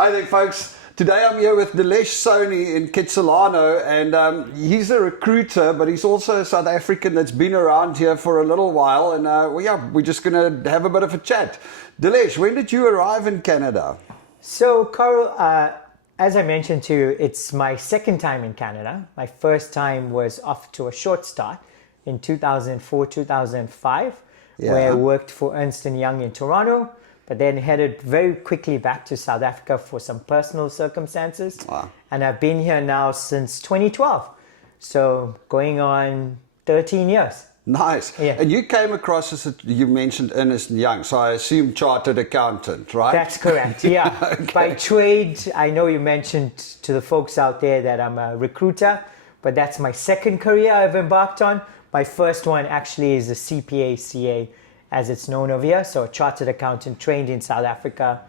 Hi there, folks. Today I'm here with Dilesh Soni in Kitsilano, and he's a recruiter, but he's also a South African that's been around here for a little while, and we're just going to have a bit of a chat. Dilesh, when did you arrive in Canada? So, Carl, as I mentioned to you, it's my second time in Canada. My first time was off to a short start in 2004, 2005, where I worked for Ernst & Young in Toronto, but then headed very quickly back to South Africa for some personal circumstances. Wow. And I've been here now since 2012. So going on 13 years. Nice. Yeah. And you came across you mentioned Ernst & Young, so I assume chartered accountant, right? That's correct, yeah. Okay. By trade, I know you mentioned to the folks out there that I'm a recruiter, but that's my second career I've embarked on. My first one actually is a CPA, CA, as it's known over here. So a chartered accountant, trained in South Africa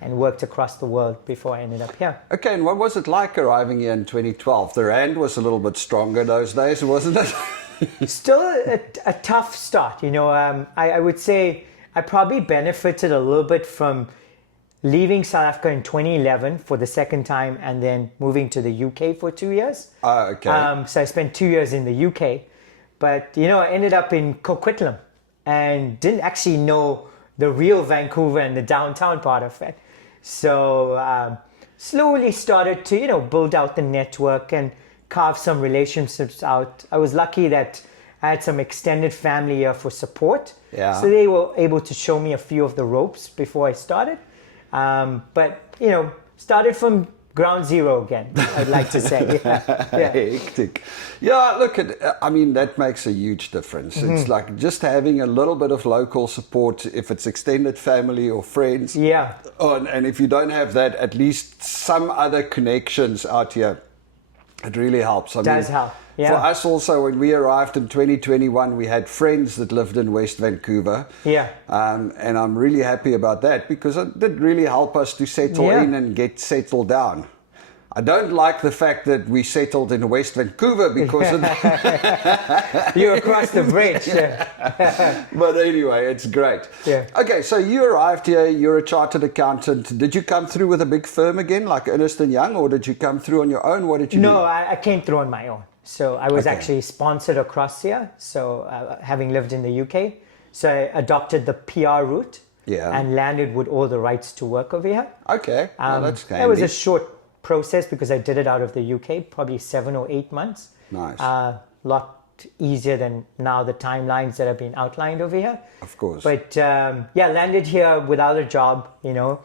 and worked across the world before I ended up here. Okay, and what was it like arriving here in 2012? The rand was a little bit stronger those days, wasn't it? Still a tough start. You know, I would say I probably benefited a little bit from leaving South Africa in 2011 for the second time and then moving to the UK for 2 years. Oh, okay. So I spent 2 years in the UK. But, you know, I ended up in Coquitlam and didn't actually know the real Vancouver and the downtown part of it. So slowly started to, you know, build out the network and carve some relationships out. I was lucky that I had some extended family here for support. Yeah. So they were able to show me a few of the ropes before I started. But, you know, started from ground zero again, I'd like to say. Yeah. Hectic. Yeah, look, I mean, that makes a huge difference. Mm-hmm. It's like just having a little bit of local support, if it's extended family or friends. Yeah. And if you don't have that, at least some other connections out here. It really helps. Does help. Yeah. For us also, when we arrived in 2021, we had friends that lived in West Vancouver. Yeah. And I'm really happy about that because it did really help us to settle in and get settled down. I don't like the fact that we settled in West Vancouver because of You're across the bridge. But anyway, it's great. Yeah. Okay, so you arrived here, you're a chartered accountant. Did you come through with a big firm again, like Ernst & Young, or did you come through on your own? What did you do? No, I came through on my own. So I was actually sponsored across here, so having lived in the UK. So I adopted the PR route and landed with all the rights to work over here. Okay, well, that's handy. It was a short process because I did it out of the UK, probably 7 or 8 months. Nice. Lot easier than now the timelines that have been outlined over here. Of course. But landed here without a job, you know,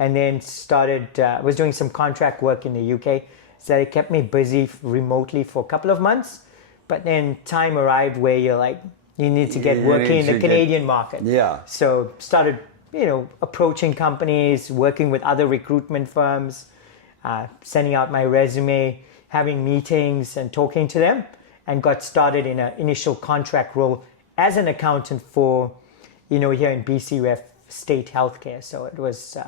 and then started, was doing some contract work in the UK. So it kept me busy remotely for a couple of months. But then time arrived where you're like, you need to get working in the Canadian market. Yeah. So started, you know, approaching companies, working with other recruitment firms, sending out my resume, having meetings and talking to them, and got started in an initial contract role as an accountant for, you know, here in BC we have state healthcare. So it was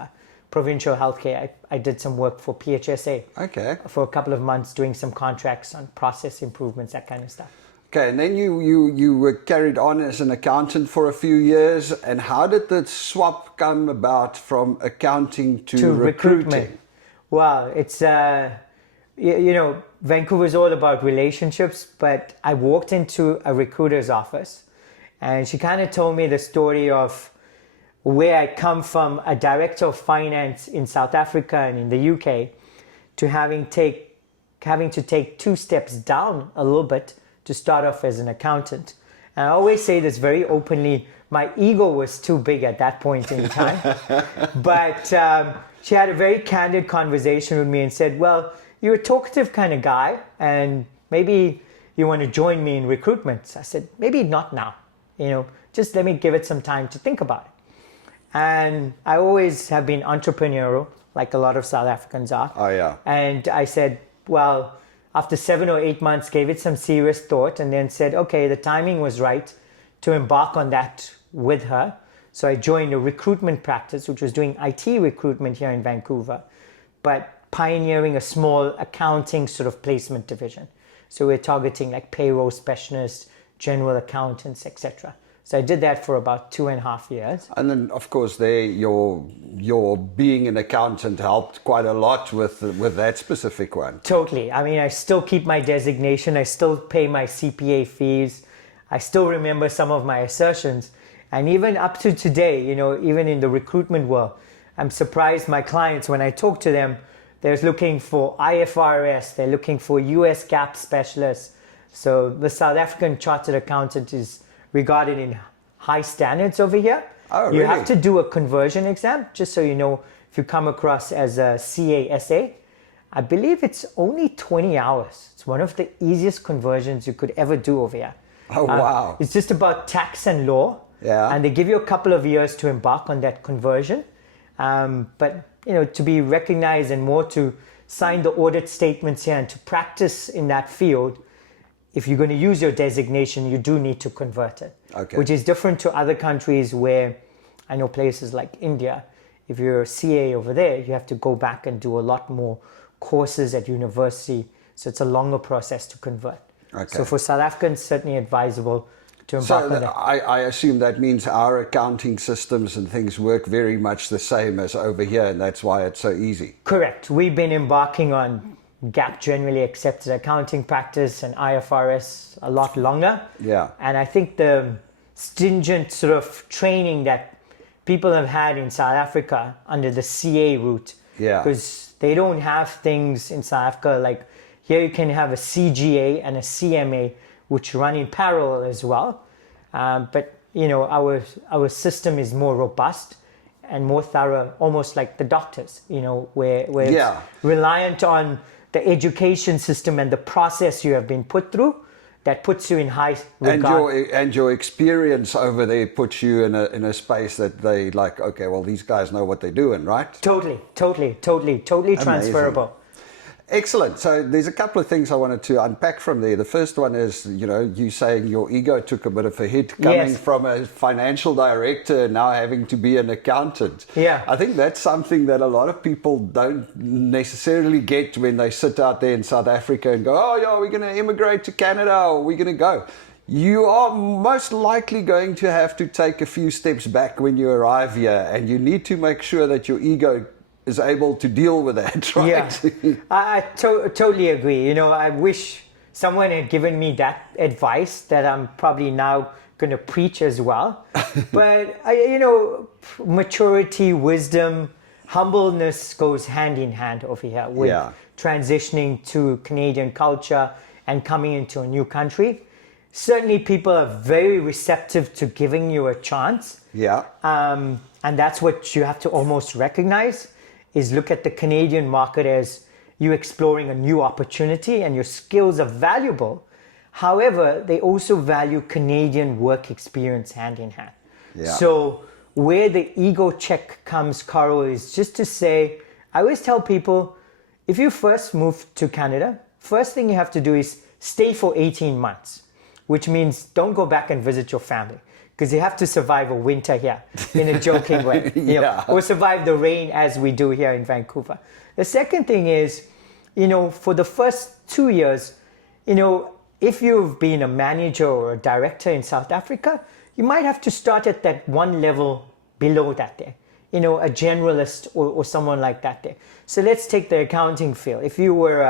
provincial healthcare. I did some work for PHSA for a couple of months doing some contracts on process improvements, that kind of stuff. Okay, and then you were carried on as an accountant for a few years. And how did the swap come about from accounting to recruiting? Well, it's, you know, Vancouver's all about relationships, but I walked into a recruiter's office and she kind of told me the story of where I come from, a director of finance in South Africa and in the UK, to having to take 2 steps down a little bit to start off as an accountant. And I always say this very openly, my ego was too big at that point in time. But she had a very candid conversation with me and said, well, you're a talkative kind of guy and maybe you want to join me in recruitment. So I said, maybe not now, you know, just let me give it some time to think about it. And I always have been entrepreneurial, like a lot of South Africans are. Oh, yeah. And I said, well, after 7 or 8 months, gave it some serious thought and then said, okay, the timing was right to embark on that with her. So I joined a recruitment practice, which was doing IT recruitment here in Vancouver, but pioneering a small accounting sort of placement division. So we're targeting like payroll specialists, general accountants, etc. So I did that for about 2.5 years. And then, of course, there your being an accountant helped quite a lot with that specific one. Totally. I mean, I still keep my designation. I still pay my CPA fees. I still remember some of my assertions. And even up to today, you know, even in the recruitment world, I'm surprised my clients, when I talk to them, they're looking for IFRS, they're looking for US GAAP specialists. So the South African Chartered Accountant is regarded in high standards over here. Oh, you really? have to do a conversion exam, just so you know, if you come across as a CASA. I believe it's only 20 hours. It's one of the easiest conversions you could ever do over here. Oh, wow. It's just about tax and law. Yeah. And they give you a couple of years to embark on that conversion. But, you know, to be recognized and more to sign the audit statements here and to practice in that field, if you're going to use your designation, you do need to convert it. Okay. Which is different to other countries where I know places like India, if you're a CA over there, you have to go back and do a lot more courses at university. So it's a longer process to convert. Okay. So for South Africans, certainly advisable to embark So on that. I assume that means our accounting systems and things work very much the same as over here, and that's why it's so easy. Correct. We've been embarking on GAAP, generally accepted accounting practice, and IFRS a lot longer. Yeah. And I think the stringent sort of training that people have had in South Africa under the CA route, Yeah. because they don't have things in South Africa like here you can have a CGA and a CMA which run in parallel as well. But you know, our system is more robust and more thorough, almost like the doctors, you know, where Yeah. it's reliant on the education system and the process you have been put through that puts you in high regard. And your experience over there puts you in a space that they like, okay, well, these guys know what they're doing, right? Totally transferable. Excellent. So there's a couple of things I wanted to unpack from there. The first one is, you know, you saying your ego took a bit of a hit coming Yes. from a financial director now having to be an accountant. Yeah. I think that's something that a lot of people don't necessarily get when they sit out there in South Africa and go, oh, yeah, we're going to immigrate to Canada or we're going to go. You are most likely going to have to take a few steps back when you arrive here, and you need to make sure that your ego is able to deal with that, right? Yeah, I totally agree. You know, I wish someone had given me that advice that I'm probably now going to preach as well. But, you know, maturity, wisdom, humbleness goes hand in hand over here with transitioning to Canadian culture and coming into a new country. Certainly people are very receptive to giving you a chance. Yeah. And that's what you have to almost recognize, is look at the Canadian market as you exploring a new opportunity and your skills are valuable. However, they also value Canadian work experience hand in hand. Yeah. So where the ego check comes, Carl, is just to say, I always tell people, if you first move to Canada, first thing you have to do is stay for 18 months, which means don't go back and visit your family, because you have to survive a winter here in a joking way, you know, or survive the rain as we do here in Vancouver. The second thing is, you know, for the first 2 years, you know, if you've been a manager or a director in South Africa, you might have to start at that one level below that there, you know, a generalist or someone like that there. So let's take the accounting field. If you were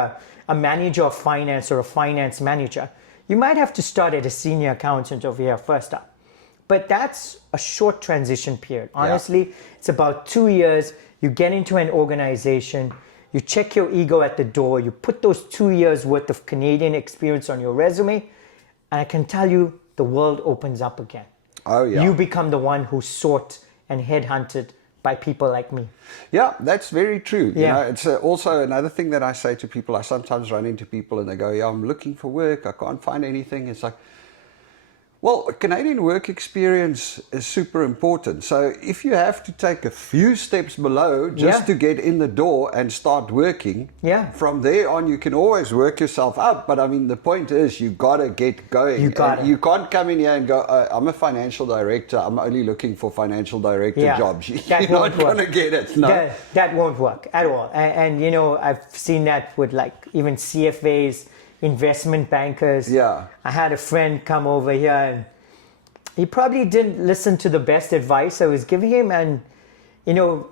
a manager of finance or a finance manager, you might have to start at a senior accountant over here first up. But that's a short transition period. Honestly, it's about 2 years. You get into an organization, you check your ego at the door, you put those 2 years worth of Canadian experience on your resume, and I can tell you the world opens up again. Oh, yeah. You become the one who's sought and headhunted by people like me. Yeah, that's very true. Yeah. You know, it's also another thing that I say to people. I sometimes run into people and they go, yeah, I'm looking for work. I can't find anything. It's like, well, Canadian work experience is super important. So if you have to take a few steps below just to get in the door and start working, from there on you can always work yourself up. But I mean, the point is you got to get going. You can't come in here and go, I'm a financial director. I'm only looking for financial director jobs. You're not going to get it. No. That won't work at all. And, you know, I've seen that with like even CFAs, investment bankers. Yeah. I had a friend come over here and he probably didn't listen to the best advice I was giving him, and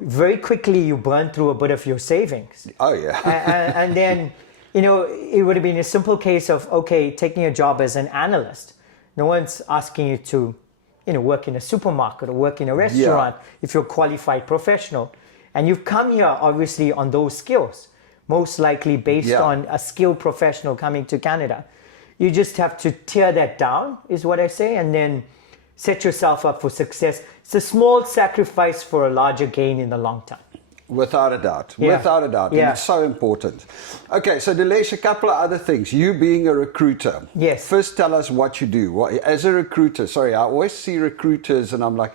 very quickly you burn through a bit of your savings. Oh yeah. And then, it would have been a simple case of, okay, taking a job as an analyst. No one's asking you to, work in a supermarket or work in a restaurant if you're a qualified professional. And you've come here, obviously, on those skills, most likely based on a skilled professional coming to Canada. You just have to tear that down, is what I say, and then set yourself up for success. It's a small sacrifice for a larger gain in the long term. Without a doubt. Yeah. Without a doubt. Yeah. And it's so important. Okay, so Dilesh, a couple of other things. You being a recruiter. Yes. First, tell us what you do. As a recruiter, sorry, I always see recruiters and I'm like,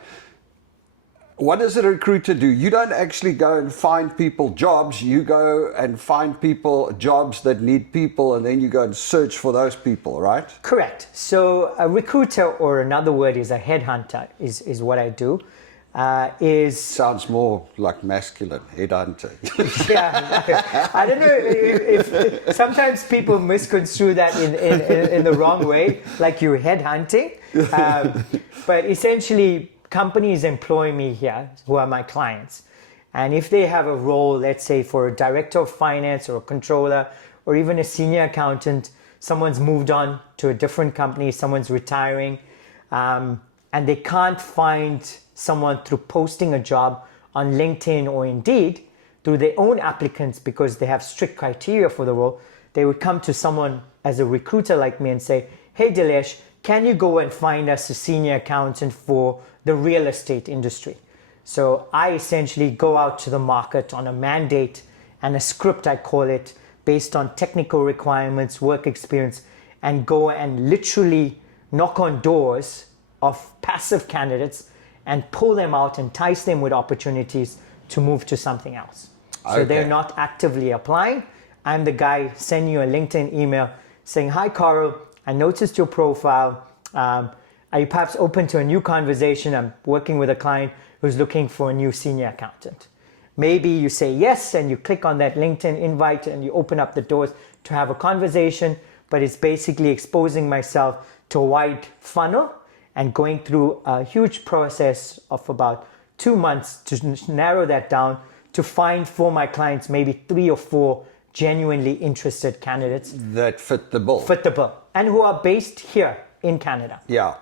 what does a recruiter do? You don't actually go and find people jobs. You go and find people jobs that need people, and then you go and search for those people, right? Correct. So a recruiter, or another word is a headhunter, is what I do. Sounds more like masculine, headhunter. Yeah, I don't know if sometimes people misconstrue that in the wrong way, like you're headhunting. But essentially, companies employ me here, who are my clients. And if they have a role, let's say for a director of finance or a controller or even a senior accountant, someone's moved on to a different company, someone's retiring, and they can't find someone through posting a job on LinkedIn or Indeed through their own applicants because they have strict criteria for the role, they would come to someone as a recruiter like me and say, hey Dilesh, can you go and find us a senior accountant for the real estate industry? So I essentially go out to the market on a mandate and a script, I call it, based on technical requirements, work experience, and go and literally knock on doors of passive candidates and pull them out, entice them with opportunities to move to something else. So they're not actively applying. I'm the guy sending you a LinkedIn email saying, hi Carl, I noticed your profile. Are you perhaps open to a new conversation? I'm working with a client who's looking for a new senior accountant. Maybe you say yes and you click on that LinkedIn invite and you open up the doors to have a conversation, but it's basically exposing myself to a wide funnel and going through a huge process of about 2 months to narrow that down to find for my clients maybe 3 or 4 genuinely interested candidates that fit the bill. And who are based here in Canada. Yeah.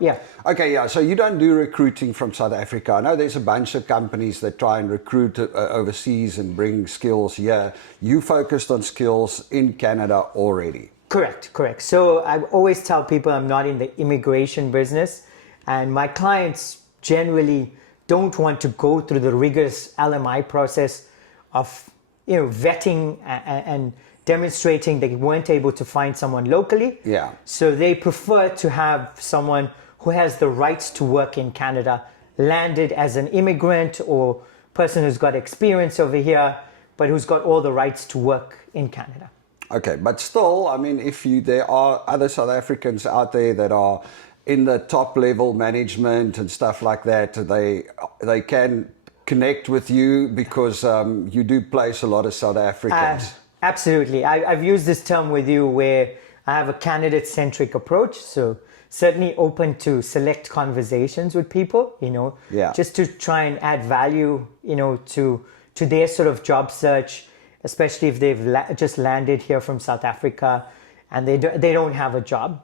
Okay, yeah. So you don't do recruiting from South Africa. I know there's a bunch of companies that try and recruit overseas and bring skills here. You focused on skills in Canada already. Correct. So I always tell people I'm not in the immigration business, and my clients generally don't want to go through the rigorous LMI process of vetting and demonstrating they weren't able to find someone locally. Yeah. So they prefer to have someone who has the rights to work in Canada, landed as an immigrant or person who's got experience over here, but who's got all the rights to work in Canada. Okay, but still, I mean, there are other South Africans out there that are in the top level management and stuff like that, they can connect with you because you do place a lot of South Africans. Absolutely. I've used this term with you where I have a candidate-centric approach. So certainly open to select conversations with people, just to try and add value, to their sort of job search, especially if they've just landed here from South Africa and they don't have a job.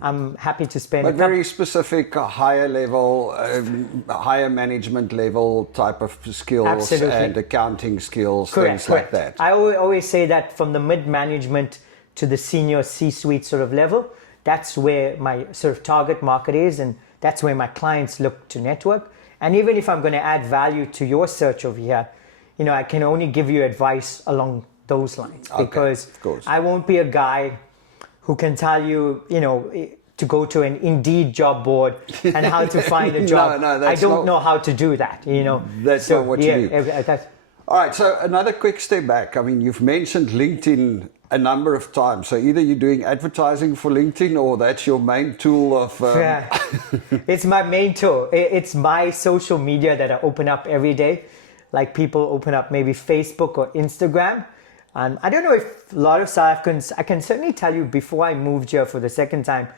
I'm happy to spend. But very specific, higher level, higher management level type of skills. Absolutely. And accounting skills, things like that. I always say that from the mid-management to the senior C-suite sort of level, that's where my sort of target market is, and that's where my clients look to network. And even if I'm going to add value to your search over here, I can only give you advice along those lines, because I won't be a guy who can tell you, to go to an Indeed job board and how to find a job. I don't know how to do that, That's not what you do. All right, so another quick step back. I mean, you've mentioned LinkedIn a number of times. So either you're doing advertising for LinkedIn or that's your main tool of... Yeah, it's my main tool. It's my social media that I open up every day. Like people open up maybe Facebook or Instagram. And I don't know if a lot of South Africans, I can certainly tell you before I moved here for the second time,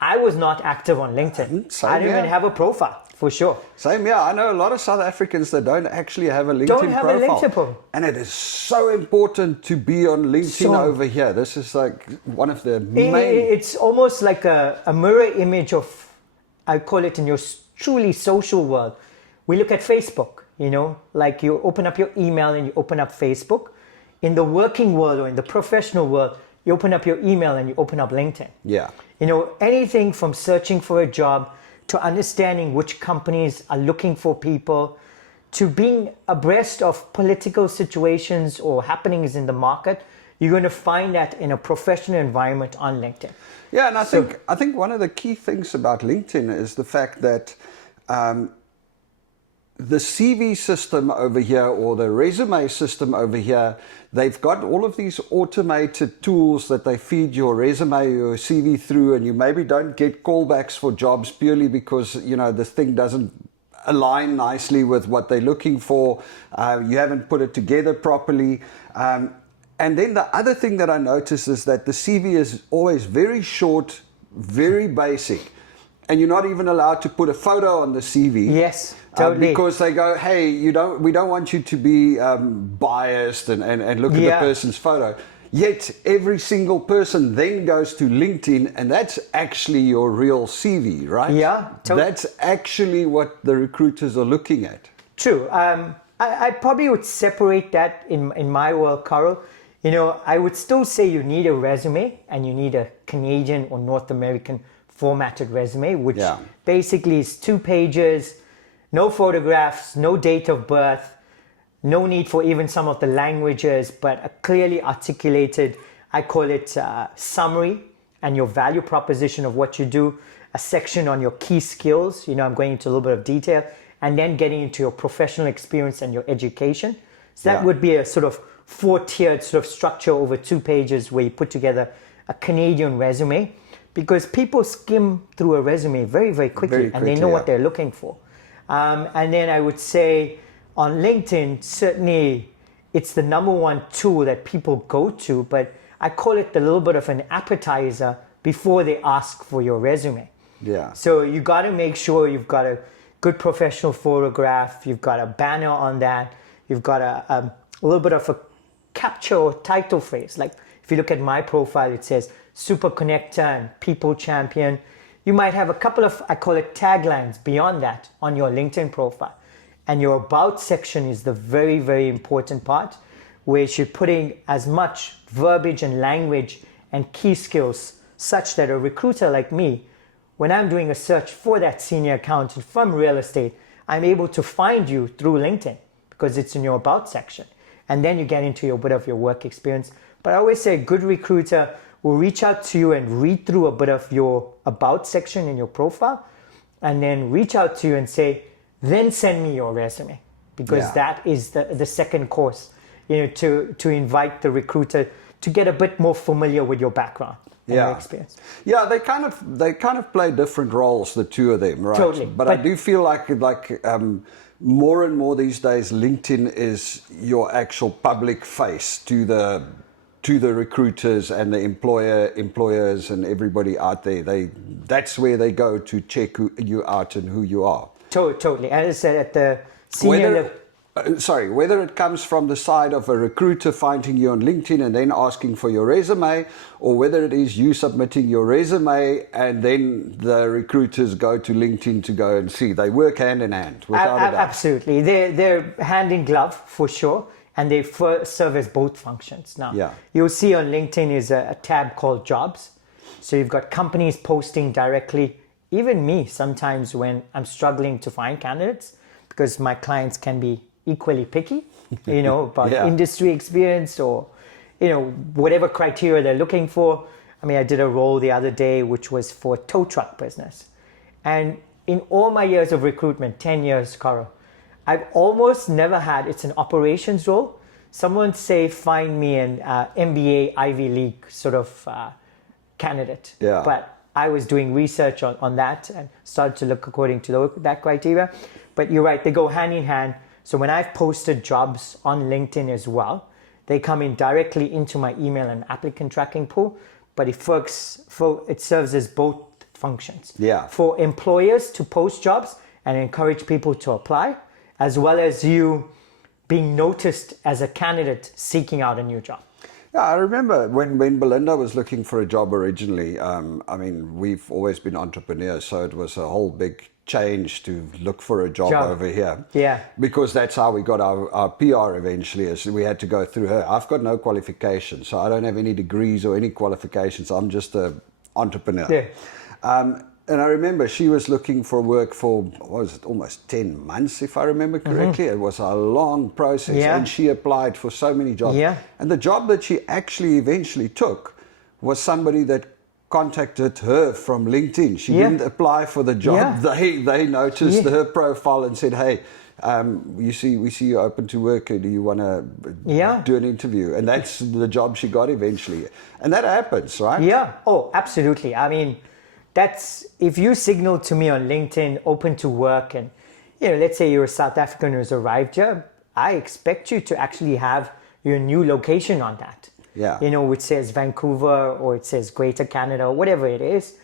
I was not active on LinkedIn. Same I didn't here. even have a profile, for sure. Same, yeah. I know a lot of South Africans that don't actually have a LinkedIn Don't have profile. a LinkedIn profile. And it is so important to be on LinkedIn So- over here. This is like one of the I- main... It's almost like a mirror image of, I call it in your truly social world. We look at Facebook, like you open up your email and you open up Facebook. In the working world or in the professional world, you open up your email and you open up LinkedIn. Yeah. Anything from searching for a job to understanding which companies are looking for people to being abreast of political situations or happenings in the market, you're going to find that in a professional environment on LinkedIn. Yeah, and I think one of the key things about LinkedIn is the fact that the CV system over here or the resume system over here, they've got all of these automated tools that they feed your resume, your CV through, and you maybe don't get callbacks for jobs purely because, this thing doesn't align nicely with what they're looking for. You haven't put it together properly. And then the other thing that I notice is that the CV is always very short, very basic. And you're not even allowed to put a photo on the CV. Yes, totally. Because they go, hey, we don't want you to be biased and look at the person's photo. Yet every single person then goes to LinkedIn, and that's actually your real CV, right? Yeah, that's actually what the recruiters are looking at. True. I probably would separate that in my world, Carl. I would still say you need a resume and you need a Canadian or North American formatted resume, which basically is 2 pages, no photographs, no date of birth, no need for even some of the languages, but a clearly articulated, I call it summary and your value proposition of what you do, a section on your key skills, I'm going into a little bit of detail, and then getting into your professional experience and your education. So that would be a sort of 4-tiered sort of structure over 2 pages where you put together a Canadian resume, because people skim through a resume very, very quickly, and they know what they're looking for. And then I would say on LinkedIn, certainly it's the number one tool that people go to, but I call it a little bit of an appetizer before they ask for your resume. Yeah. So you got to make sure you've got a good professional photograph, you've got a banner on that, you've got a little bit of a capture or title phrase. Like if you look at my profile, it says super connector and people champion. You might have a couple of, I call it taglines beyond that on your LinkedIn profile. And your about section is the very, very important part, where you're putting as much verbiage and language and key skills such that a recruiter like me, when I'm doing a search for that senior accountant from real estate, I'm able to find you through LinkedIn because it's in your about section. And then you get into a bit of your work experience. But I always say a good recruiter will reach out to you and read through a bit of your about section in your profile, and then reach out to you and say, then send me your resume, because that is the second course, to invite the recruiter to get a bit more familiar with your background and your experience. Yeah, they kind of play different roles, the two of them, right? Totally. But I do feel like more and more these days, LinkedIn is your actual public face to the recruiters and the employers and everybody out there. That's where they go to check you out and who you are. Totally. As I said, at the senior level. Whether it comes from the side of a recruiter finding you on LinkedIn and then asking for your resume, or whether it is you submitting your resume and then the recruiters go to LinkedIn to go and see. They work hand in hand, without a doubt. Absolutely. They're hand in glove, for sure, and they serve as both functions. Now, you'll see on LinkedIn is a tab called Jobs. So you've got companies posting directly, even me sometimes when I'm struggling to find candidates, because my clients can be equally picky, about industry experience or, whatever criteria they're looking for. I mean, I did a role the other day, which was for a tow truck business. And in all my years of recruitment, 10 years, Carl, I've almost never had, it's an operations role, someone say, find me an MBA Ivy League sort of candidate. Yeah. But I was doing research on that and started to look according to that criteria. But you're right, they go hand in hand. So when I've posted jobs on LinkedIn as well, they come in directly into my email and applicant tracking pool. But it serves as both functions. Yeah. For employers to post jobs and encourage people to apply, as well as you being noticed as a candidate seeking out a new job. Yeah, I remember when Belinda was looking for a job originally. I mean, we've always been entrepreneurs, so it was a whole big change to look for a job over here. Yeah. Because that's how we got our PR eventually, is we had to go through her. I've got no qualifications, so I don't have any degrees or any qualifications. I'm just an entrepreneur. Yeah. And I remember she was looking for work for, what was it, almost 10 months, if I remember correctly. It was a long process. Yeah. And she applied for so many jobs. Yeah. And the job that she actually eventually took was somebody that contacted her from LinkedIn. She didn't apply for the job. Yeah. They noticed her profile and said, hey, we see you're open to work. Do you want to do an interview? And that's the job she got eventually. And that happens, right? Yeah. Oh, absolutely. I mean, that's, if you signal to me on LinkedIn, open to work, and, you know, let's say you're a South African who's arrived here, I expect you to actually have your new location on that. Yeah. You know, which says Vancouver or it says Greater Canada or whatever it is.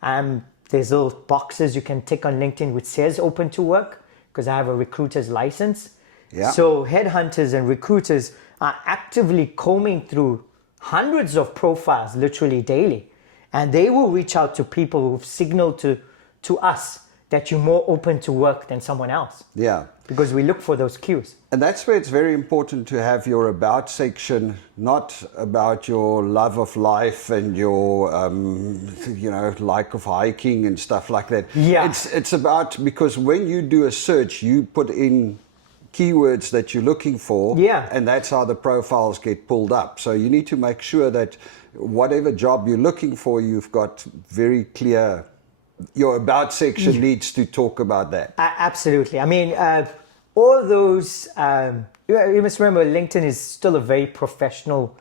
There's little boxes you can tick on LinkedIn which says open to work, because I have a recruiter's license. Yeah. So headhunters and recruiters are actively combing through hundreds of profiles literally daily. And they will reach out to people who've signaled to us that you're more open to work than someone else. Yeah. Because we look for those cues. And that's where it's very important to have your about section, not about your love of life and your, like of hiking and stuff like that. Yeah. It's about, because when you do a search, you put in keywords that you're looking for. Yeah. And that's how the profiles get pulled up. So you need to make sure that whatever job you're looking for, you've got very clear, your about section needs to talk about that. Absolutely. I mean, all those, you must remember LinkedIn is still a very professional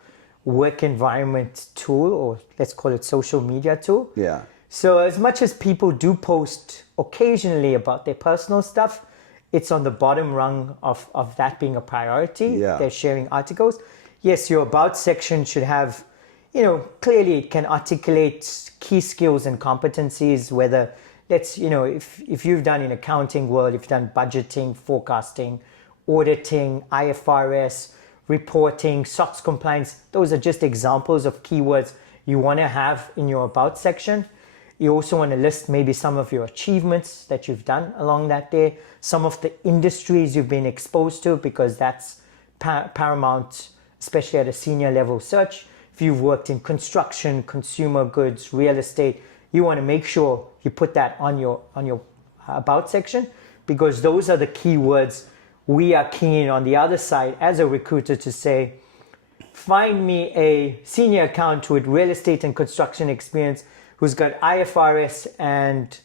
work environment tool, or let's call it social media tool. Yeah. So as much as people do post occasionally about their personal stuff, it's on the bottom rung of that being a priority. Yeah. They're sharing articles. Yes, your about section should have, clearly it can articulate key skills and competencies, whether if you've done in accounting world, if you've done budgeting, forecasting, auditing, IFRS, reporting, SOX compliance, those are just examples of keywords you want to have in your about section. You also want to list maybe some of your achievements that you've done along that day, some of the industries you've been exposed to, because that's paramount, especially at a senior level search. If you've worked in construction, consumer goods, real estate, you want to make sure you put that on your about section, because those are the keywords we are keen on the other side as a recruiter to say, find me a senior accountant with real estate and construction experience who's got IFRS and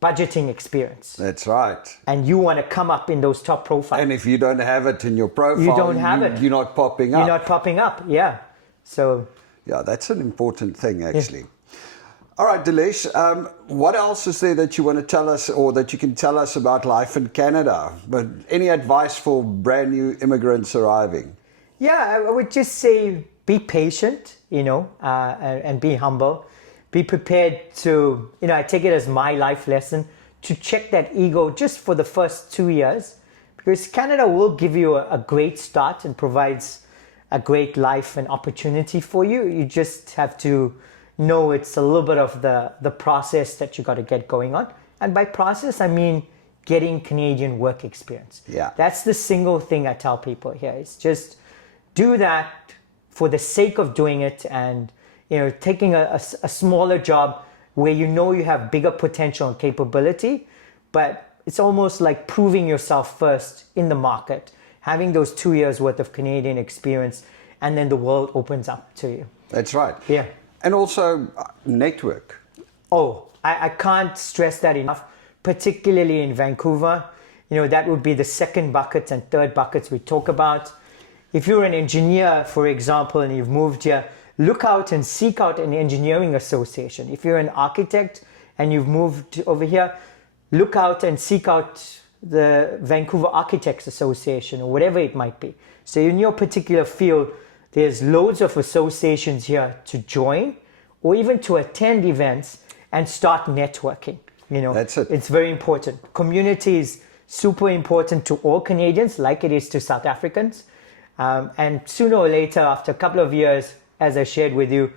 budgeting experience. That's right. And you want to come up in those top profiles. And if you don't have it in your profile, you don't have it. You're not popping up. You're not popping up, yeah. So yeah, that's an important thing, actually. Yeah. All right, Dilesh, what else is there that you want to tell us, or that you can tell us about life in Canada? But any advice for brand new immigrants arriving? Yeah, I would just say be patient, and be humble. Be prepared to, I take it as my life lesson, to check that ego just for the first 2 years, because Canada will give you a great start and provides a great life and opportunity for you. You just have to know it's a little bit of the process that you got to get going on. And by process, I mean getting Canadian work experience. Yeah. That's the single thing I tell people here. It's just do that for the sake of doing it, and taking a smaller job where you have bigger potential and capability, but it's almost like proving yourself first in the market, having those 2 years worth of Canadian experience, and then the world opens up to you. That's right. Yeah. And also network. Oh, I can't stress that enough, particularly in Vancouver. That would be the second bucket and third buckets we talk about. If you're an engineer, for example, and you've moved here, look out and seek out an engineering association. If you're an architect and you've moved over here, look out and seek out the Vancouver Architects Association, or whatever it might be. So in your particular field, there's loads of associations here to join or even to attend events and start networking. That's it. It's very important. Community is super important to all Canadians, like it is to South Africans. And sooner or later, after a couple of years, as I shared with you,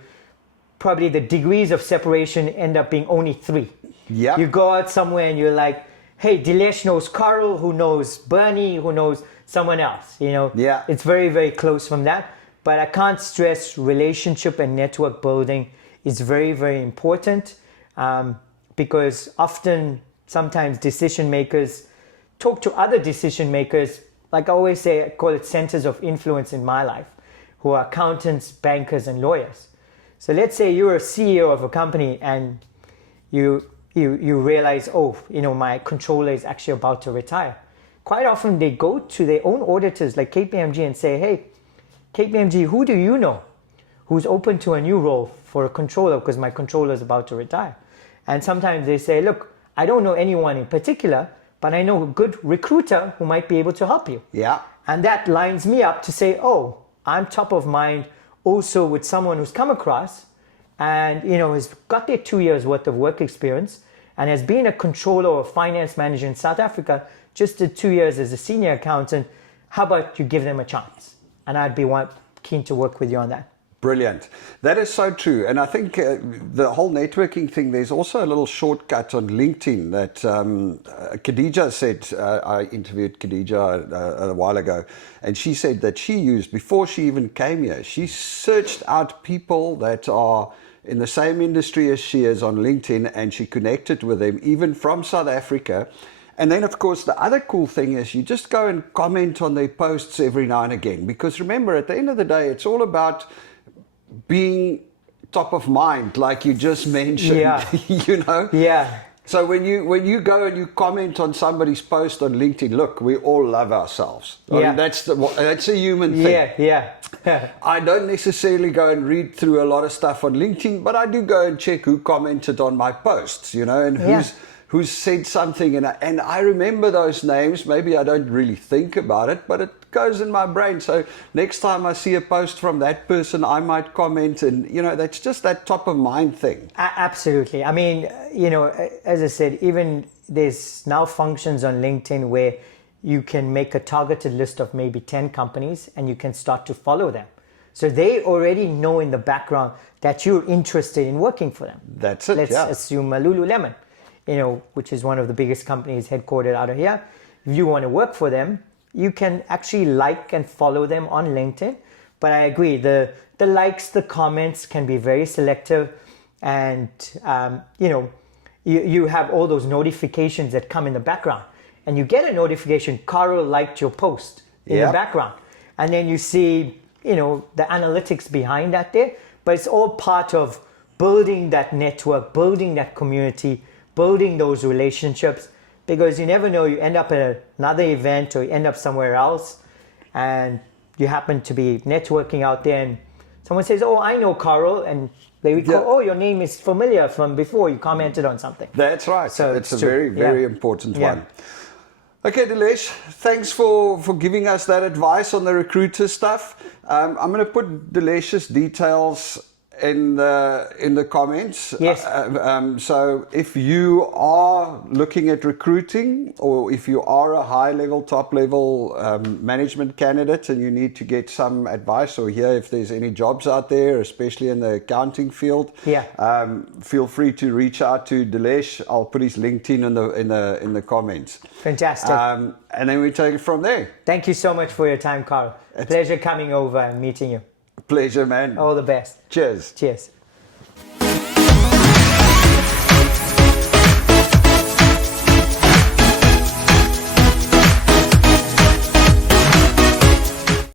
probably the degrees of separation end up being only 3. Yeah. You go out somewhere and you're like, hey, Dilesh knows Carl, who knows Bernie, who knows someone else. Yeah. It's very, very close from that. But I can't stress relationship and network building is very, very important, because sometimes decision makers talk to other decision makers, like I always say, I call it centers of influence in my life, who are accountants, bankers, and lawyers. So let's say you're a CEO of a company and you realize, my controller is actually about to retire. Quite often they go to their own auditors like KPMG and say, hey, KPMG, who do you know who's open to a new role for a controller, because my controller is about to retire? And sometimes they say, look, I don't know anyone in particular, but I know a good recruiter who might be able to help you. Yeah. And that lines me up to say, I'm top of mind also with someone who's come across and, has got their 2 years worth of work experience and has been a controller or finance manager in South Africa, just did 2 years as a senior accountant. How about you give them a chance? And I'd be keen to work with you on that. Brilliant. That is so true. And I think the whole networking thing, there's also a little shortcut on LinkedIn that Khadija said. I interviewed Khadija a while ago, and she said that she used, before she even came here, she searched out people that are in the same industry as she is on LinkedIn, and she connected with them, even from South Africa. And then, of course, the other cool thing is you just go and comment on their posts every now and again. Because remember, at the end of the day, it's all about being top of mind, like you just mentioned. Yeah. Yeah. So when you go and you comment on somebody's post on LinkedIn, look, we all love ourselves. I mean, that's a human thing. Yeah. I don't necessarily go and read through a lot of stuff on LinkedIn, but I do go and check who commented on my posts, and who's said something. And I remember those names. Maybe I don't really think about it, but it goes in my brain. So next time I see a post from that person, I might comment, and that's just that top of mind thing. Absolutely. I mean, as I said, even there's now functions on LinkedIn where you can make a targeted list of maybe 10 companies and you can start to follow them. So they already know in the background that you're interested in working for them. That's it. Let's assume Lululemon, which is one of the biggest companies headquartered out of here. If you want to work for them, you can actually like and follow them on LinkedIn. But I agree, the likes, the comments can be very selective. And, you have all those notifications that come in the background. And you get a notification, Carl liked your post in the background. And then you see, the analytics behind that there. But it's all part of building that network, building that community, building those relationships, because you never know, you end up at another event or you end up somewhere else and you happen to be networking out there and someone says, I know Carl, and they recall, your name is familiar from before, you commented on something. That's right. So it's a very, very important one. Okay, Dilesh, thanks for giving us that advice on the recruiter stuff. I'm going to put Dilesh's details in the comments. Yes. So if you are looking at recruiting, or if you are a high-level, top-level management candidate and you need to get some advice or hear if there's any jobs out there, especially in the accounting field, feel free to reach out to Dilesh. I'll put his LinkedIn in the comments. Fantastic. And then we take it from there. Thank you so much for your time, Carl. Pleasure coming over and meeting you. Pleasure, man. All the best. Cheers. Cheers.